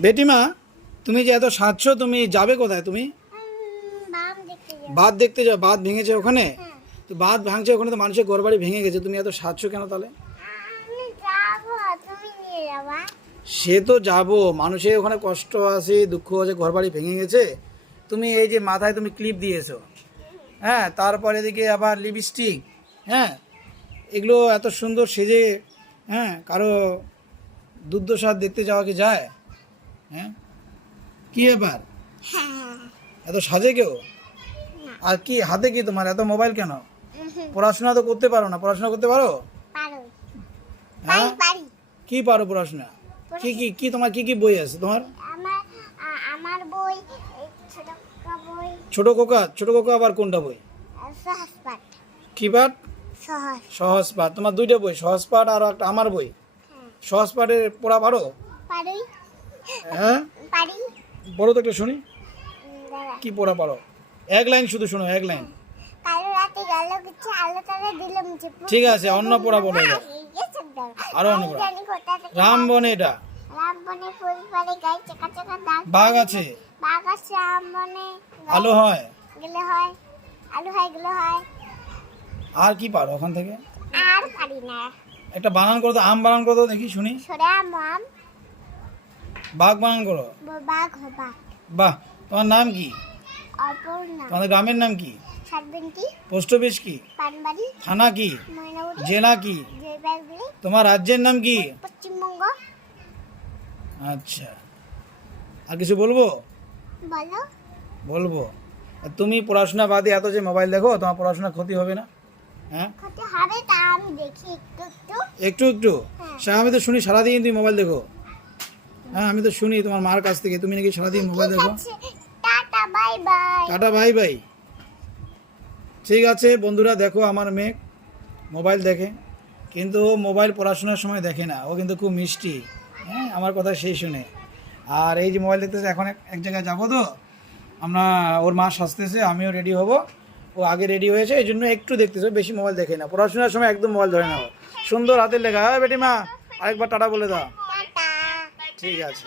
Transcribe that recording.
বেটিমা, তুমি যে এত সাজছো, তুমি যাবে কোথায়? তুমি বাঁধ দেখতে যাও? বাঁধ ভেঙেছে ওখানে? তো বাঁধ ভাঙছে ওখানে, তো মানুষের ঘরবাড়ি ভেঙে গেছে, তুমি এত সাজছো কেন তাহলে? সে তো যাবো, মানুষের ওখানে কষ্ট আছে, দুঃখ আছে, ঘরবাড়ি ভেঙে গেছে। তুমি এই যে মাথায় তুমি ক্লিপ দিয়েছো, হ্যাঁ, তারপরে এদিকে আবার লিপস্টিক, হ্যাঁ, এগুলো এত সুন্দর সেজে, হ্যাঁ, কারো দুর্দশা দেখতে যাওয়া কি যায়? হ্যাঁ, কি ব্যাপার? এত সাজে কেউ? আর কি হাতে কি তোমার? এত মোবাইল কেন? পড়াশোনা তো করতে পারো না? পড়াশোনা করতে পারো? হ্যাঁ, কি পারো পড়াশোনা? কি কি কি তোমার কি কি বই আছে তোমার? আমার বই ছোট কোকা? ছোট কোকা আবার কোনটা বই? সহজ পাঠ। কি পাঠ? সহজ। সহজ পাঠ। তোমার দুইটা বই, সহজ পাঠ আর একটা আমার বই। সহজ পাঠে পড়া পারো? পারি। হ্যাঁ, পারি। বলো তো একটা শুনি, দাঁড়া। কি পড়া পারো? এক লাইন শুধু শোনো, এক লাইন। কালো রাতে গেল কিছু আলো তারা দিলাম যে ঠিক আছে, অন্য পড়া বলো এবার। আরো অন্য পড়া। রাম বনে, এটা রাম বনে ফুল ফলে গায়ে চাকা চাকা দাগ। বাঘ আছে, বাঘ আছে রাম বনে। আলো হয়, গেলে হয়। আলু হয় গেলে হয়। আর কি পারো ওখান থেকে? আর পারি না। একটা বানান করো তো, আম বানান করো তো দেখি শুনি। সরে আম। বাঘ বানান করো। বাঘ হবা। বাহ, তোমার নাম কি? অপর্ণা। তোমাদের গ্রামের নাম কি? সাতবেন্টি। পোস্ট অফিস কি? পানবাড়ি। থানা কি? ময়নাগুড়ি। জেলা কি? জয়বাগুড়ি। তোমার রাজ্যের নাম কি? পশ্চিমবঙ্গ। আচ্ছা, আর কিছু বলবো? বলো। বলবো, আর তুমি পড়াশোনা বাদে এত যে মোবাইল দেখো, তোমার পড়াশোনার ক্ষতি হবে না? হ্যাঁ, ক্ষতি হবে তা আমি দেখি একটু একটু। একটু একটু? হ্যাঁ। সে আমি তো শুনি সারাদিন তুমি মোবাইল দেখো। হ্যাঁ, আমি তো শুনি তোমার মার কাছ থেকে তুমি নাকি সারাদিন মোবাইল দেখো। Tata bye bye. Tata bye bye. ঠিক আছে বন্ধুরা, দেখো আমার মেয়ে মোবাইল দেখে, কিন্তু ও মোবাইল পড়াশোনার সময় দেখে না, ও কিন্তু খুব মিষ্টি। হ্যাঁ, আমার কথা সেই শুনে। আর এই যে মোবাইল দেখতেছে, এখন এক জায়গায় যাবো তো আমরা, ওর মা সাজতেছে, আমিও রেডি হব, ও আগে রেডি হয়েছে, এই জন্য একটু দেখতেছে, বেশি মোবাইল দেখে না। পড়াশোনার সময় একদম মোবাইল ধরে না। সুন্দর হাতের লেখা। হ্যাঁ বেটিমা, আরেকবার টাটা বলে দাও। টাটা। ঠিক আছে।